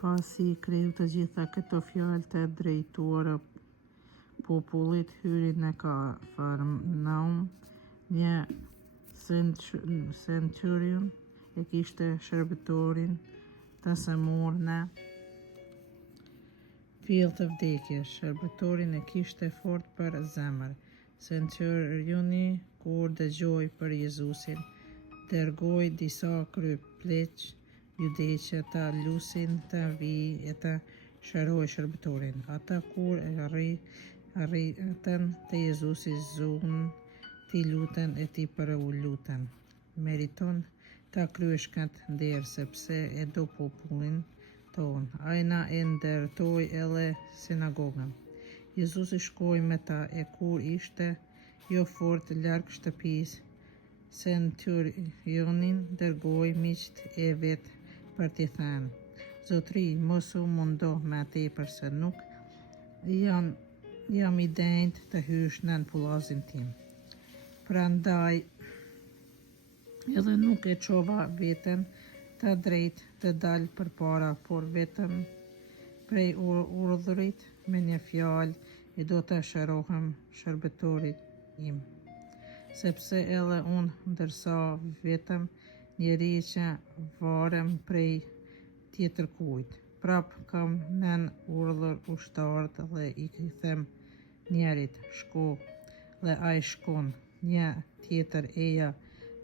Pasi kreu të gjitha këto fjalë të drejtuara popullit, hyri në Kafarnaum. Një centurion e kishte shërbëtorin të sëmur në fill të vdekjes. Shërbëtorin e kishte fort për zemër. Centurioni, kur dëgjoi për Jezusin, dërgoi disa kryepleq judeqe të lusin të vijë e të shëroi shërbëtorin. Ata kur arritën te Jezusi, zunë t'i lutën e t'i përlutën: "Meriton ta kryesh këtë nder, sepse e do popullin ton." Ai na e ndërtoi edhe sinagogën. Jezusi shkoi me ta, e kur ishte jo fort larg shtëpisë, centurionin dërgoi miqt e vet për t'i thënë: "Zotri, mos u mundo më tepër se nuk jam i denjtë të hysh nën pullazin tim. Prandaj edhe nuk e çova veten të drejtë të dal përpara, por vetëm prej urdhrit me një fjalë e do të shërohem shërbëtorit im. Sepse edhe unë, ndërsa vetëm njeri që varem prej tjetërkujt, prap kam nën urdhër ushtarët dhe i them njerit: shko, dhe ai shkon, një tjetër eja,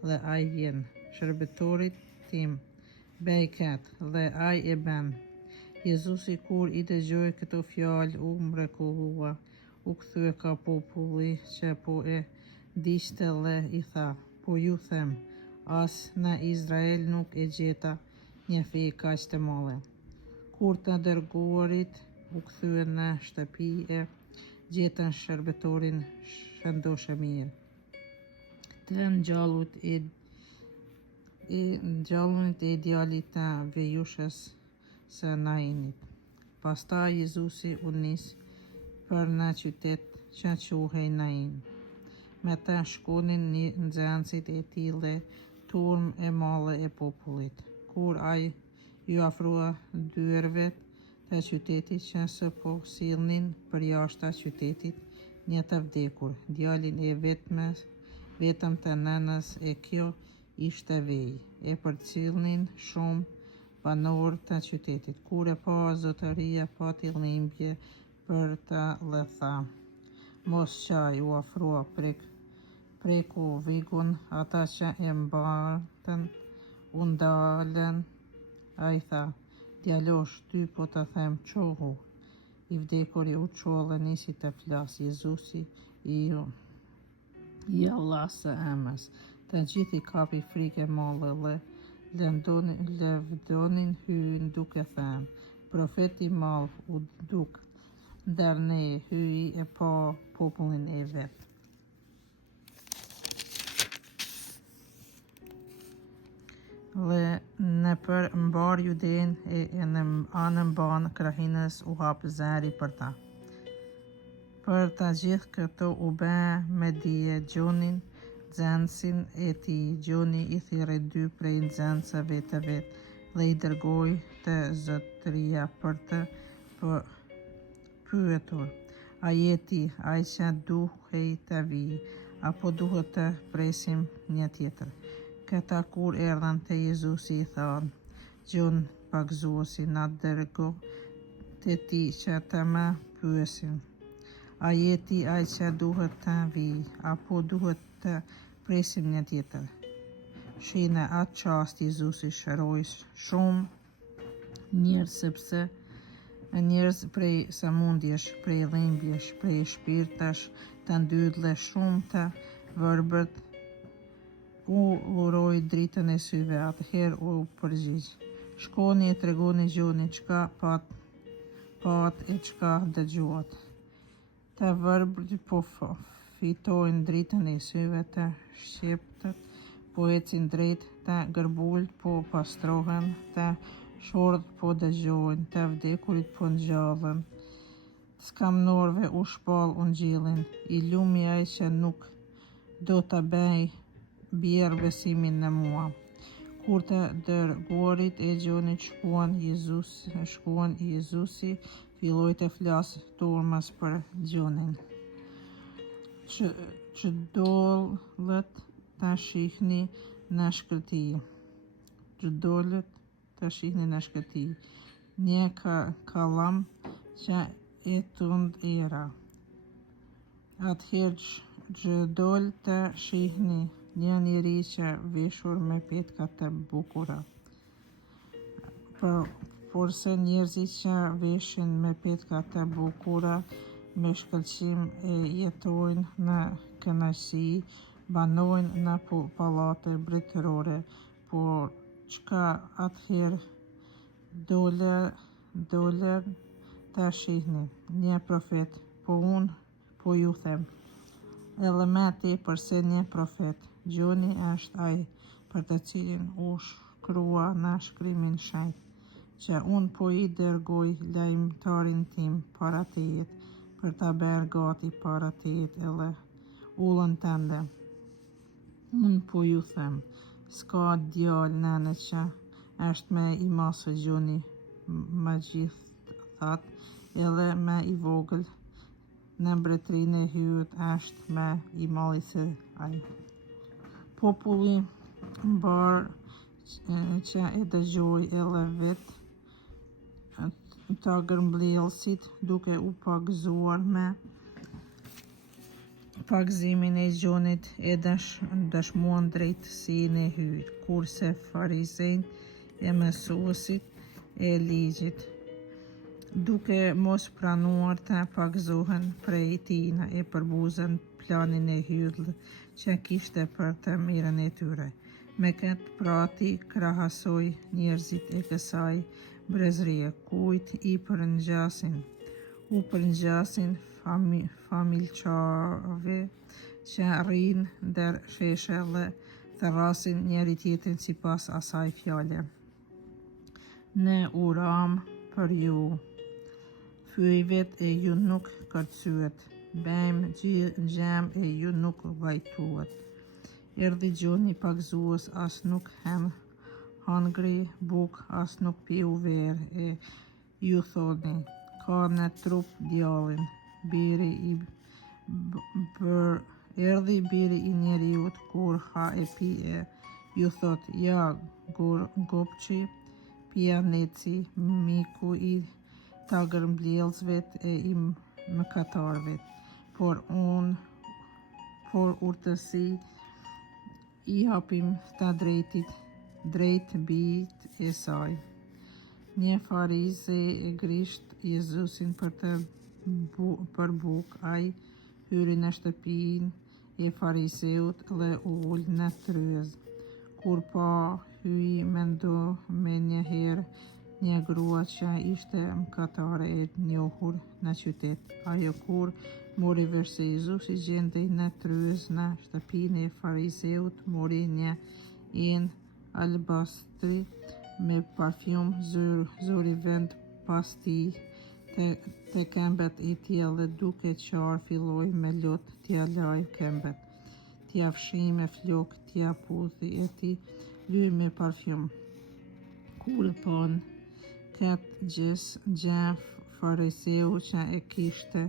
dhe ai vjen, shërbëtorit tim bëj këtë, dhe ai e bën." Jezusi kur i dëgjoi këto fjalë u mrekullua, u kthye ka populli që po e ndiqte dhe i tha: "Po ju them, as në Izrael nuk e gjeta një fe kaq të madhe." Kur të dërguarit u kthyen në shtëpi, e gjetën shërbëtorin shëndoshë mirë, të ngjallunit e djalit të vejushës së Nainit. Pastaj Jezusi u nis për në qytet që quhej Nain. Me të shkonin nxënësit e tij dhe turmë e madhe e popullit. Kur ai ju afrua dyerve të qytetit që së po sillnin përjashtë qytetit një të vdekur, djalin e vetëm të nënës, e kjo ishte vejë, e përcjellnin shumë banorë të qytetit. Kur e pa zotëria, pati dhimbje për të dhe tha: "Mos qaj." U afrua, preku vigun, ata që e mbartën u ndalën. Ai tha: "Djalosh, ty po të them, çohu." I vdekuri u çu dhe nisi të flasë. Jezusi i Allah së emës. Të gjithë i kapi frikë e madhe dhe lëvdonin hyin duke thënë: "Profeti i madh u duk ndër ne." Hyi e pa popullin e vet. Dhe nëpër mbar Juden e në anën banë krahinës u hap zëri për ta. Për të gjithë këto u bë me dije Gjonin, nxënësin e tij. Gjoni i thirrri 2 prej nxënësve të vet dhe i dërgoi te zotëria për të pyetur: "A je ti ai që duhej të vijë, apo duhet të presim një tjetër?" Këta kur erdhën te Jezusi i thanë: "Gjon pagzuesi na dërgoi te ti që të më pyesim: a je ti ai që duhet të vijë, apo duhet të presim një tjetër?" Shi në atë çast Jezusi shëroi shumë njerëz, sepse njerëz prej sëmundjesh, prej dhimbjesh, prej shpirtash të ndyrë dhe shumë të verbërt u uroi dritën e syve. Atëherë u përgjigj: "Shkoni e tregoni Gjonit çka pat e çka dëgjuat. Të verbërt po fitojnë dritën e syve, të shqeptët po ecin drejt, të gërbult po pastrohen, të shordhët po dëgjojnë, të vdekurit po ngjallen, skamnorëve u shpall ungjillin. I lumi ai që nuk do ta bjerë besimin në mua." Kur të dërguarit e Gjonit shkuan Jezusi filloi të flasë turmas për Gjonin. Ç'dollët ta shihni në shkëlqy. Një kallam që e tund era. Atëherë ç'doll të shihni një njeri që veshur me petka të bukura. Porse njerëzit që veshin me petka të bukura me shkëlqim e jetojnë në kënaqësi, banojnë në pallate mbretërore, por çka atëherë dolën ta shihni një profet, po unë po ju them, edhe më tepër se një profet, Gjoni është ai për të cilin u shkrua në shkrimin shenjtë, që unë po i dërgoj lajmëtarin tim para tejet, për ta bërë gati para tejet edhe ullën tënde. Unë po ju them, s'ka djalë nëne që është me i masë Gjoni, megjithatë edhe me i vogël në mbretërinë e hyrit është me i madh se ai. Populli mbar që e dëgjoi edhe vetë të gërmbëllësit duke u pagëzuar me pagëzimin e Gjonit e dëshmuan drejtësinë e hyrit, kurse farizejt e mësuesit e ligjit, duke mos pranuar të pagëzohen prej tina, e përbuzën planin e hyrit që kishte për të mirën e tyre. Me këtë prati krahasoi njerëzit e kësaj brezërie, kujt i përngjasin. U përngjasin familjarëve që rrinë ndër sheshe dhe therasin njëri tjetrin sipas asaj fjale. Ne uram për ju, fytyvet e ju nuk kërcyet, bëjmë gjem e ju nuk vajtuet. Erdhi Gjoni pagëzues, as nuk hangri buk, as nuk piu verë, e ju thoni, ka në trup djallin, erdhi biri i njeriut, kur ha e pi e ju thot, ja gopçi, pianeci, miku i tagërmbëllësve e i mëkatarëve, por urtësi i japim të drejt bijt e saj. Një farize e grisht Jezusin për buk, ai hyri në shtëpinë e fariseut dhe u ul në tryez. Kur pa hyi mendo me njëherë një grua që ishte mëkatare e njohur në qytet. Ajo kur mori vesh se Jezusi gjendej në tryez në shtëpinë e fariseut, mori një enë albastri me parfum, zuri vend pas tij te këmbët e tij dhe duke qarë filloi me lot t'ia laj këmbët, t'ia fshi me flokë, t'ia puthi e t'i lyj me parfum. Kur e pan këtë gjë, fariseu që e kishte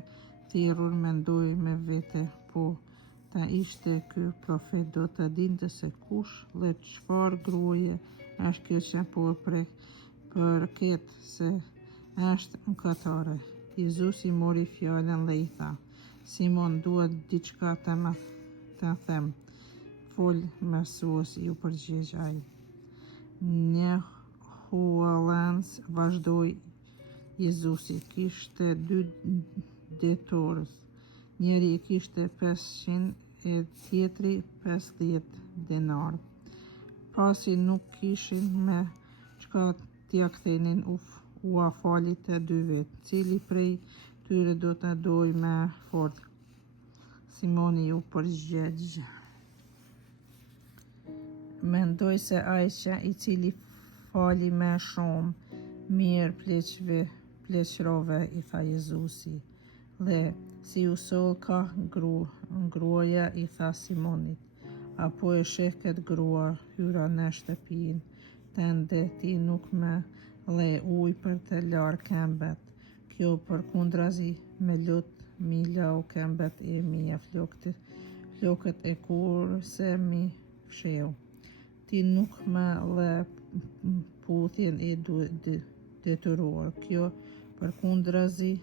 thirrur mendoi me vete, po ta ishte ky profet do të dinte se kush dhe çfarë gruaje është kjo që po e prek përket se është mëkatare. Jezusi mori fjalën dhe i tha, Simon, duhet diçka të më të them. Fol, mësues, ju përgjigj ai. Një huallens, vazhdoi Jezusi, kishte 2 detorës. Njëri e kishte 500 e tjetri 50 denar. Pasi nuk kishin me çka t'ia kthenin, u afali të 2 cili prej tyre do të doj më fort. Simoni ju përgjigj. Mendoj se ai që i cili fali më shumë, mirë pleqërove, i tha Jezusi. Dhe si u soll ka gruaja, i tha Simonit. apo e sheh këtë grua hyra në shtëpinë tënde, ti nuk me le ujë për të larë këmbët. Kjo përkundrazi me lut mi lau këmbët e mia flokët e kurse mi fsheu. Ti nuk me le puthjen e detyruar. Kjo përkundrazi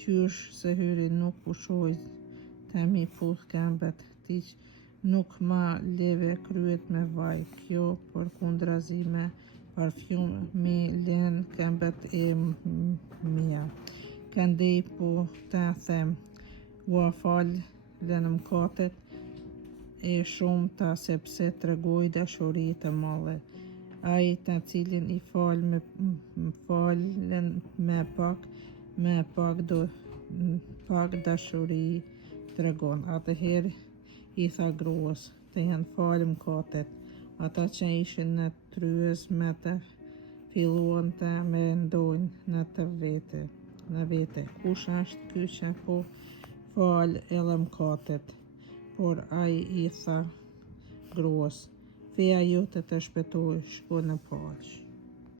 qysh se hyri nuk pushoj të mi puth këmbët, ti nuk ma leve kryet me vaj. Kjo përkundrazi me parfum mi len këmbët e mia. Këndej po të them, ua fal lënëm katet e shumta sepse tregoj dashuri të madhe. Ai të cilin i falen me pak dashuri tregon. Atëherë i tha gruas, të janë falem katet. Ata që ishin në tryez me të filluan të mendojnë në vete, kush është ky që po fal edhe mkatet? Por ai i tha gruas, feja jote të shpëtoj, shko në paqë.